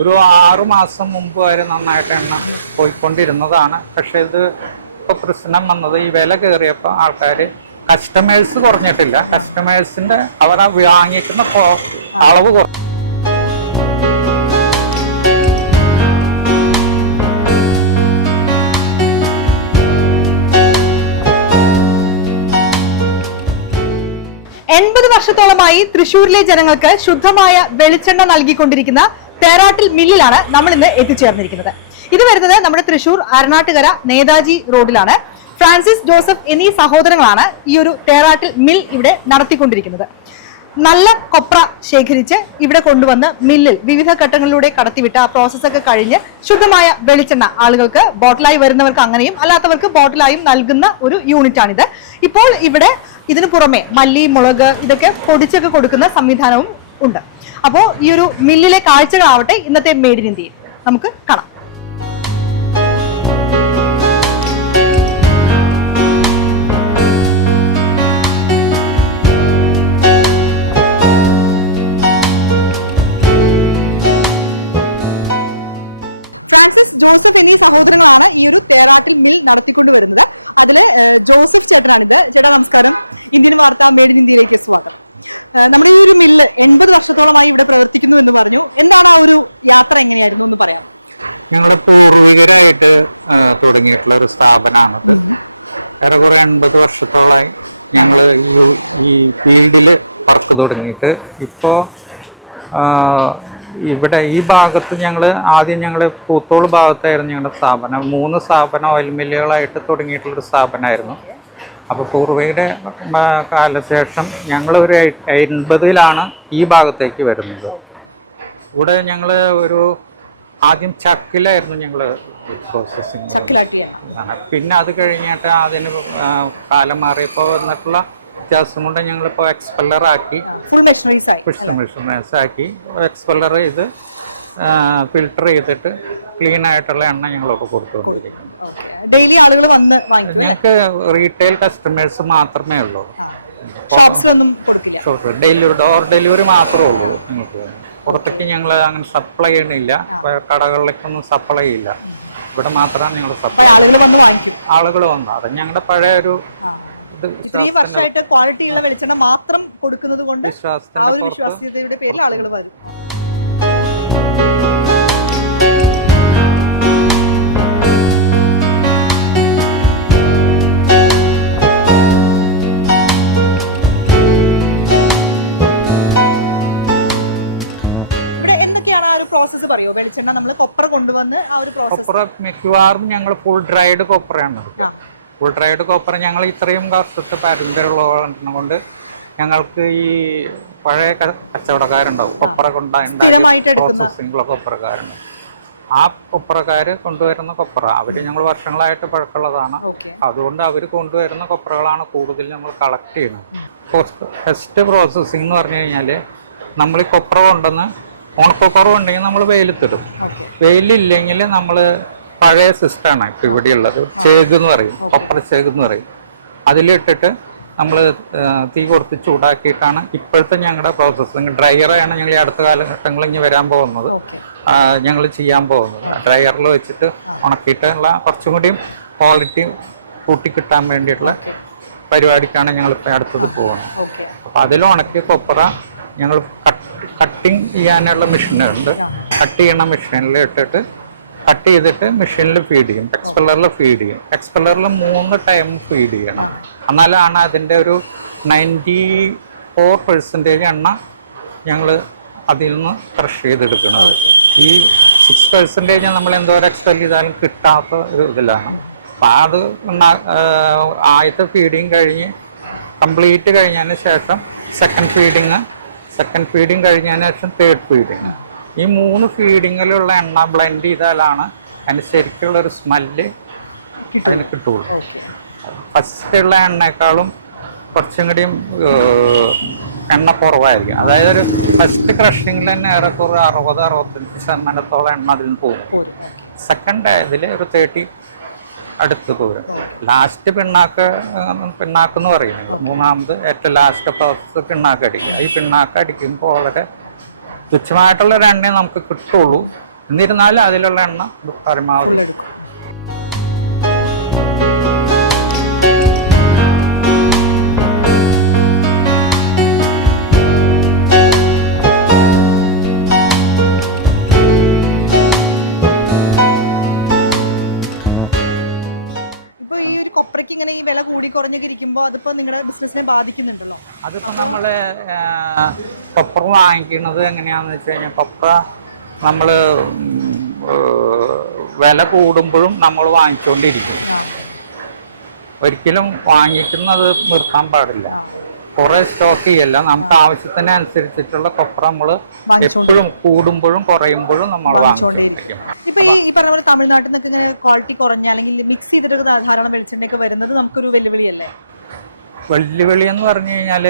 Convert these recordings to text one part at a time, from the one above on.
ഒരു ആറു മാസം മുമ്പ് വരെ നന്നായിട്ട് എണ്ണ പോയിക്കൊണ്ടിരുന്നതാണ്. പക്ഷെ ഇത് ഇപ്പൊ പ്രശ്നം വന്നത് ഈ വില കയറിയപ്പോൾ ആൾക്കാർ കസ്റ്റമേഴ്സ് കുറഞ്ഞിട്ടില്ല. കസ്റ്റമേഴ്സിന്റെ അവർ വാങ്ങിക്കുന്ന അളവ് കുറഞ്ഞു എൺപത് വർഷത്തോളമായി തൃശൂരിലെ ജനങ്ങൾക്ക് ശുദ്ധമായ വെളിച്ചെണ്ണ നൽകിക്കൊണ്ടിരിക്കുന്ന തേറാട്ടിൽ മില്ലിലാണ് നമ്മൾ ഇന്ന് എത്തിച്ചേർന്നിരിക്കുന്നത്. ഇത് വരുന്നത് നമ്മുടെ തൃശൂർ അരണാട്ടുകര നേതാജി റോഡിലാണ്. ഫ്രാൻസിസ് ജോസഫ് എന്നീ സഹോദരങ്ങളാണ് ഈ ഒരു തേറാട്ടിൽ മിൽ ഇവിടെ നടത്തിക്കൊണ്ടിരിക്കുന്നത്. നല്ല കൊപ്ര ശേഖരിച്ച് ഇവിടെ കൊണ്ടുവന്ന് മില്ലിൽ വിവിധ ഘട്ടങ്ങളിലൂടെ കടത്തിവിട്ട് ആ പ്രോസസ്സൊക്കെ കഴിഞ്ഞ് ശുദ്ധമായ വെളിച്ചെണ്ണ ആളുകൾക്ക് ബോട്ടിലായി വരുന്നവർക്ക് അങ്ങനെയും അല്ലാത്തവർക്ക് ബോട്ടിലായും നൽകുന്ന ഒരു യൂണിറ്റാണിത് ഇപ്പോൾ ഇവിടെ ഇതിനു പുറമെ മല്ലി മുളക് ഇതൊക്കെ പൊടിച്ചൊക്കെ കൊടുക്കുന്ന സംവിധാനവും ഉണ്ട്. അപ്പോൾ ഈ ഒരു മില്ലിലെ കാഴ്ചകളാവട്ടെ ഇന്നത്തെ മെയ്ഡ് ഇൻ ഇന്ത്യയിൽ നമുക്ക് കാണാം. ജോസഫ് എന്നീ സഹോദരങ്ങളാണ് ഈ ഒരു തേറാട്ടിൽ മിൽ നടത്തിക്കൊണ്ട് വരുന്നത് അതിൽ ജോസഫ് ചേട്ടനുണ്ട് ചേട്ടാ നമസ്കാരം. ഇന്ത്യൻ വാർത്താ മേഡ് ഇൻ ഇന്ത്യയിലേക്ക് സ്വാഗതം. നമ്മുടെ ഒരു മില്ല് എൺപത് വർഷത്തോളമായി ഇവിടെ പ്രവർത്തിക്കുന്നു എന്ന് പറഞ്ഞു. എന്താണ് ആ ഒരു യാത്ര എങ്ങനെയായിരുന്നു എന്ന് പറയാം ഞങ്ങളുടെ പൂർവികരായിട്ട് തുടങ്ങിയിട്ടുള്ള ഒരു സ്ഥാപനമാണത്. ഏറെക്കുറെ എൺപത് വർഷത്തോളമായി ഞങ്ങൾ ഈ ഫീൽഡിൽ വർക്ക് തുടങ്ങിയിട്ട്. ഇപ്പോൾ ഇവിടെ ഈ ഭാഗത്ത് ഞങ്ങൾ ആദ്യം ഞങ്ങൾ പൂത്തോൾ ഭാഗത്തായിരുന്നു ഞങ്ങളുടെ സ്ഥാപനം. മൂന്ന് സ്ഥാപനം ഓയിൽ മില്ലുകളായിട്ട് തുടങ്ങിയിട്ടുള്ളൊരു സ്ഥാപനമായിരുന്നു. അപ്പോൾ പൂർവികയുടെ കാലശേഷം ഞങ്ങൾ ഒരു എൺപതിലാണ് ഈ ഭാഗത്തേക്ക് വരുന്നത്. ഇവിടെ ഞങ്ങൾ ഒരു ആദ്യം ചക്കിലായിരുന്നു ഞങ്ങൾ പ്രോസസ്സിങ് പിന്നെ അത് കഴിഞ്ഞിട്ട് അതിന് കാലം മാറിയപ്പോൾ വന്നിട്ടുള്ള വ്യത്യാസം കൊണ്ട് ഞങ്ങളിപ്പോൾ പുഷ് മെഷർമെന്റ്സ് ആക്കി. എക്സ്പെല്ലർ ചെയ്ത് ഫിൽട്ടർ ചെയ്തിട്ട് ക്ലീൻ ആയിട്ടുള്ള എണ്ണ ഞങ്ങളൊക്കെ കൊടുത്തുകൊണ്ടിരിക്കുന്നു. ഡെയിലി ആളുകൾ വന്ന് വാങ്ങിക്കും ഞങ്ങൾക്ക് റീറ്റെയിൽ കസ്റ്റമേഴ്സ് മാത്രമേ ഉള്ളൂ. ഷോപ്സിലൊന്നും കൊടുക്കില്ല. ഷോപ്പ് ഡെലിവറി ഡോർ ഡെലിവറി മാത്രമേ ഉള്ളൂ നിങ്ങൾക്ക് പുറത്തേക്ക് ഞങ്ങൾ അങ്ങനെ സപ്ലൈ ചെയ്യണില്ല കടകളിലേക്കൊന്നും സപ്ലൈ ചെയ്യില്ല. ഇവിടെ മാത്രമാണ് ഞങ്ങൾ സപ്ലൈ ആളുകൾ വന്ന് അത് ഞങ്ങളുടെ പഴയ ഒരു വിശ്വാസത്തിന്റെ വർഷമായിട്ട് കൊപ്ര മിക്കവാറും ഞങ്ങൾ ഫുൾ ഡ്രൈഡ് കൊപ്രയാണ് എടുക്കുക ഫുൾ ഡ്രൈഡ് കൊപ്ര ഞങ്ങൾ ഇത്രയും വർഷത്തെ പാരമ്പര്യമുള്ള കൊണ്ട് ഞങ്ങൾക്ക് ഈ പഴയ കച്ചവടക്കാരുണ്ടാവും. കൊപ്ര കൊണ്ട് സ്ഥിരമായിട്ട് ഉണ്ടാക്കിയ കൊപ്രക്കാരുണ്ട് ആ കൊപ്രക്കാര് കൊണ്ടുവരുന്ന കൊപ്ര അവർ ഞങ്ങൾ വർഷങ്ങളായിട്ട് പഴക്കമുള്ളതാണ്. അതുകൊണ്ട് അവർ കൊണ്ടുവരുന്ന കൊപ്രകളാണ് കൂടുതൽ നമ്മൾ കളക്ട് ചെയ്യുന്നത്. ഫസ്റ്റ് പ്രോസസ്സിംഗ് എന്ന് പറഞ്ഞു കഴിഞ്ഞാൽ നമ്മൾ ഈ കൊപ്ര കൊണ്ടുവന്ന് ഉണക്കക്കുറവുണ്ടെങ്കിൽ നമ്മൾ വെയിലത്തിടും. വെയിലില്ലെങ്കിൽ നമ്മൾ പഴയ സിസ്റ്റമാണ് ഇപ്പം ഇവിടെയുള്ളത്. ചേഗ് എന്ന് പറയും കൊപ്പർ ചേഗ് എന്ന് പറയും. അതിലിട്ടിട്ട് നമ്മൾ തീ കൊടുത്ത് ചൂടാക്കിയിട്ടാണ് ഇപ്പോഴത്തെ ഞങ്ങളുടെ പ്രോസസ്സിങ് ഡ്രയറാണ് ഞങ്ങൾ ഈ അടുത്ത കാലഘട്ടങ്ങളിൽ ഇനി വരാൻ പോകുന്നത്. ഞങ്ങൾ ചെയ്യാൻ പോകുന്നത്. ഡ്രയറിൽ വെച്ചിട്ട് ഉണക്കിയിട്ടുള്ള കുറച്ചും കൂടിയും ക്വാളിറ്റി കൂട്ടി കിട്ടാൻ വേണ്ടിയിട്ടുള്ള പരിപാടിക്കാണ് ഞങ്ങൾ ഇപ്പം അടുത്തത് പോകുന്നത്. അപ്പോൾ അതിൽ ഉണക്കിയ കൊപ്ര ഞങ്ങൾ കട്ടിങ് ചെയ്യാനുള്ള മെഷീനുണ്ട് കട്ട് ചെയ്യണ മെഷീനിൽ ഇട്ടിട്ട് കട്ട് ചെയ്തിട്ട് മെഷീനിൽ ഫീഡ് ചെയ്യും. എക്സ്പെല്ലറിൽ ഫീഡ് ചെയ്യും. എക്സ്പെല്ലറിൽ മൂന്ന് ടൈം ഫീഡ് ചെയ്യണം. എന്നാലാണ് അതിന്റെ ഒരു നയന്റി ഫോർ പെർസെന്റേജ് എണ്ണ ഞങ്ങൾ അതിൽ നിന്ന് ക്രഷ് ചെയ്തെടുക്കുന്നത്. ഈ സിക്സ് പെർസെന്റേജ് നമ്മൾ എന്തോരം എക്സ്പെൽ ചെയ്താലും കിട്ടാത്ത ഒരു ഇതിലാണ്. അപ്പം അത് ആദ്യത്തെ ഫീഡിങ് കഴിഞ്ഞ് കംപ്ലീറ്റ് കഴിഞ്ഞതിന് ശേഷം സെക്കൻഡ് ഫീഡിങ് സെക്കൻഡ് ഫീഡിങ് കഴിഞ്ഞതിന് ശേഷം തേർഡ് ഫീഡിങ് ഈ മൂന്ന് ഫീഡിങ്ങിലുള്ള എണ്ണ ബ്ലെൻഡ് ചെയ്താലാണ് അതിന് ശരിക്കുള്ളൊരു സ്മെല്ല് അതിന് കിട്ടുള്ളൂ. ഫസ്റ്റ് ഉള്ള എണ്ണയെക്കാളും കുറച്ചും കൂടിയും എണ്ണ കുറവായിരിക്കും. അതായത് ഒരു ഫസ്റ്റ് ക്രഷിങ്ങിൽ തന്നെ ഏറെക്കുറെ അറുപത് അറുപത്തഞ്ച് ശതമാനത്തോളം എണ്ണ അതിൽ നിന്ന് പോകും. സെക്കൻഡ് ഇതിൽ ഒരു തേർട്ടി അടുത്ത് പോരും. ലാസ്റ്റ് പിണ്ണാക്ക് പിണ്ണാക്ക് എന്ന് പറയുന്നത് മൂന്നാമത് ഏറ്റവും ലാസ്റ്റ് പ്രോസസ്സ് പിണ്ണാക്ക് അടിക്കുക. ഈ പിണ്ണാക്ക് അടിക്കുമ്പോൾ വളരെ തുച്ഛമായിട്ടുള്ള ഒരു എണ്ണയെ നമുക്ക് കിട്ടുള്ളൂ. എന്നിരുന്നാലും അതിലുള്ള എണ്ണ പരമാവധി അതിപ്പോ നിങ്ങളുടെ ബിസിനസ്സിനെ ബാധിക്കുന്നുണ്ടല്ലോ? നമ്മൾ കൊപ്ര വാങ്ങിക്കുന്നത് എങ്ങനെയാന്ന് വെച്ച് കഴിഞ്ഞാൽ കൊപ്ര നമ്മൾ വില കൂടുമ്പോഴും നമ്മൾ വാങ്ങിച്ചുകൊണ്ടിരിക്കും ഒരിക്കലും വാങ്ങിക്കുന്നത് നിർത്താൻ പാടില്ല. കുറേ സ്റ്റോക്ക് ചെയ്യല്ല. നമുക്ക് ആവശ്യത്തിന് അനുസരിച്ചിട്ടുള്ള കൊപ്ര നമ്മൾ എപ്പോഴും കൂടുമ്പോഴും കുറയുമ്പോഴും നമ്മൾ വാങ്ങിച്ചുകൊണ്ടിരിക്കും തമിഴ്നാട്ടിൽ നിന്നൊക്കെ ഇങ്ങനെ ക്വാളിറ്റി കുറഞ്ഞ അല്ലെങ്കിൽ മിക്സ് ചെയ്തിട്ടൊക്കെ സാധാരണ വെളിച്ചെണ്ണയൊക്കെ വരുന്നത് നമുക്കൊരു വെല്ലുവിളിയല്ലേ? വെല്ലുവിളി എന്ന് പറഞ്ഞു കഴിഞ്ഞാൽ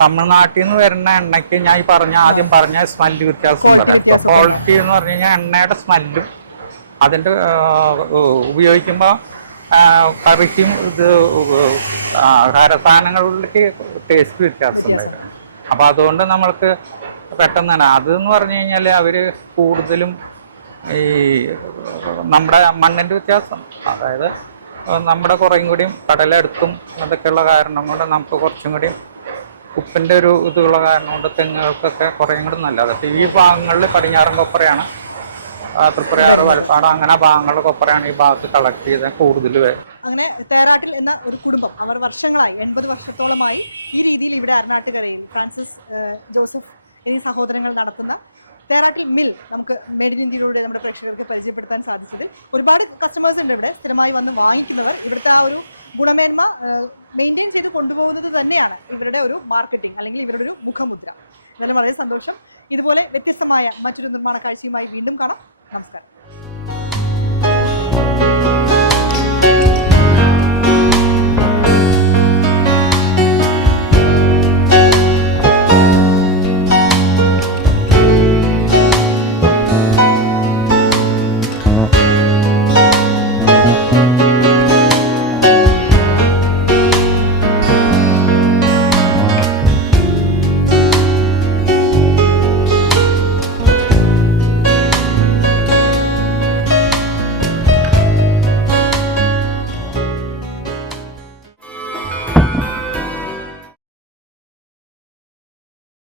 തമിഴ്നാട്ടിൽ നിന്ന് വരുന്ന എണ്ണയ്ക്ക് ഞാൻ ഈ പറഞ്ഞ ആദ്യം പറഞ്ഞ സ്മെല്ല് വ്യത്യാസം വരാം. ക്വാളിറ്റി എന്ന് പറഞ്ഞു കഴിഞ്ഞാൽ എണ്ണയുടെ സ്മെല്ലും അതിന്റെ ഉപയോഗിക്കുമ്പോൾ കറിക്കും ഇത് ആഹാര സാധനങ്ങളിലേക്ക് ടേസ്റ്റ് വ്യത്യാസം ഉണ്ടായിരുന്നു. അപ്പോൾ അതുകൊണ്ട് നമ്മൾക്ക് പെട്ടെന്ന് തന്നെ അതെന്ന് പറഞ്ഞു കഴിഞ്ഞാൽ അവർ കൂടുതലും ഈ നമ്മുടെ മണ്ണിന്റെ വ്യത്യാസം. അതായത് നമ്മുടെ കുറേയും കൂടിയും കടലടുത്തും അതൊക്കെയുള്ള കാരണം കൊണ്ട് നമുക്ക് കുറച്ചും കൂടി ഉപ്പിന്റെ ഒരു ഇതുള്ള കാരണം കൊണ്ട് തെങ്ങുകൾക്കൊക്കെ കുറേയും കൂടി നല്ലത്. അപ്പോൾ ഈ ഭാഗങ്ങളിൽ പടിഞ്ഞാറൻ കൊപ്പറയാണ് തൃപ്രയാറ് വലപ്പാട് അങ്ങനെ ഭാഗങ്ങളിലൊക്കെ കൊപ്പറയാണ് ഈ ഭാഗത്ത് കളക്ട് ചെയ്ത് കൂടുതൽ അങ്ങനെ തേരാട്ടിൽ എന്ന ഒരു കുടുംബം അവർ വർഷങ്ങളായി എൺപത് വർഷത്തോളമായി ഈ രീതിയിൽ ഇവിടെ അരുണാട്ടുകരയിൽ ഫ്രാൻസിസ് ജോസഫ് എന്നീ സഹോദരങ്ങൾ നടത്തുന്ന തേരാട്ടിൽ മിൽ നമുക്ക് മെയ്ഡ് ഇൻ ഇന്ത്യയിലൂടെ നമ്മുടെ പ്രേക്ഷകർക്ക് പരിചയപ്പെടുത്താൻ സാധിച്ചത്. ഒരുപാട് കസ്റ്റമേഴ്സ് ഉണ്ട് സ്ഥിരമായി വന്ന് വാങ്ങിക്കുന്നവർ ഇവിടുത്തെ ആ ഒരു ഗുണമേന്മ മെയിന്റെയിൻ ചെയ്ത് കൊണ്ടുപോകുന്നത് തന്നെയാണ് ഇവരുടെ ഒരു മാർക്കറ്റിംഗ് അല്ലെങ്കിൽ ഇവരുടെ ഒരു മുഖമുദ്ര. എന്നാലും വളരെ സന്തോഷം. ഇതുപോലെ വ്യത്യസ്തമായ മറ്റൊരു നിർമ്മാണ കാഴ്ചയുമായി വീണ്ടും കാണാം. നമസ്കാരം.